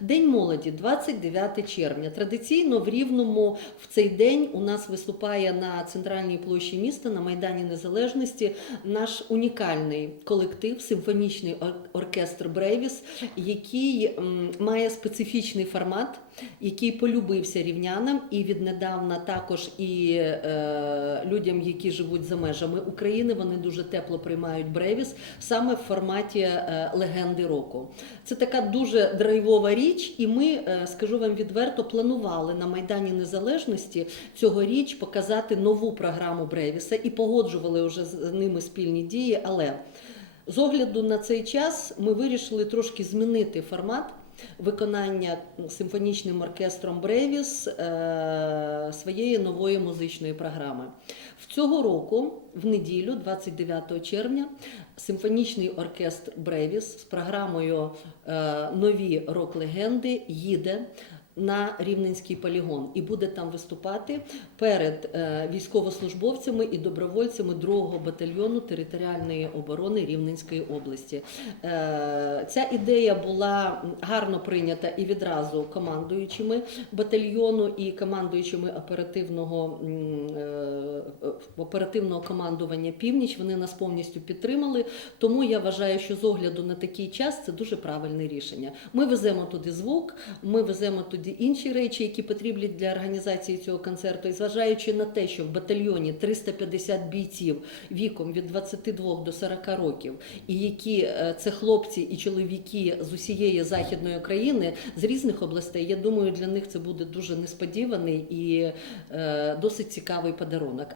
День молоді, 29 червня. Традиційно в Рівному в цей день у нас виступає на центральній площі міста на Майдані Незалежності наш унікальний колектив, симфонічний оркестр Брейвіс, який має специфічний формат, який полюбився рівнянам і віднедавна також і е, людям, які живуть за межами України. Вони дуже тепло приймають Брейвіс саме в форматі е, легенди року. Це така дуже драйвова річ, і ми, е, скажу вам відверто, планували на Майдані Незалежності цьогоріч показати нову програму Брейвіса і погоджували вже з ними спільні дії. Але з огляду на цей час ми вирішили трошки змінити формат. Виконання симфонічним оркестром Бревіс е, своєї нової музичної програми. В цього року, в неділю, 29 червня, симфонічний оркестр Бревіс з програмою е, Нові рок-легенди їде на Рівненський полігон і буде там виступати перед е, військовослужбовцями і добровольцями 2-го батальйону територіальної оборони Рівненської області. Е, Ця ідея була гарно прийнята і відразу командуючими батальйону і командуючими оперативного е, оперативного командування Північ. Вони нас повністю підтримали. Тому я вважаю, що з огляду на такий час це дуже правильне рішення. Ми веземо туди звук, ми веземо туди інші речі, які потрібні для організації цього концерту. І зважаючи на те, що в батальйоні 350 бійців віком від 22 до 40 років, і які е, це хлопці і чоловіки з усієї західної України з різних областей. Я думаю, для них це буде дуже несподіваний і е, досить цікавий подарунок.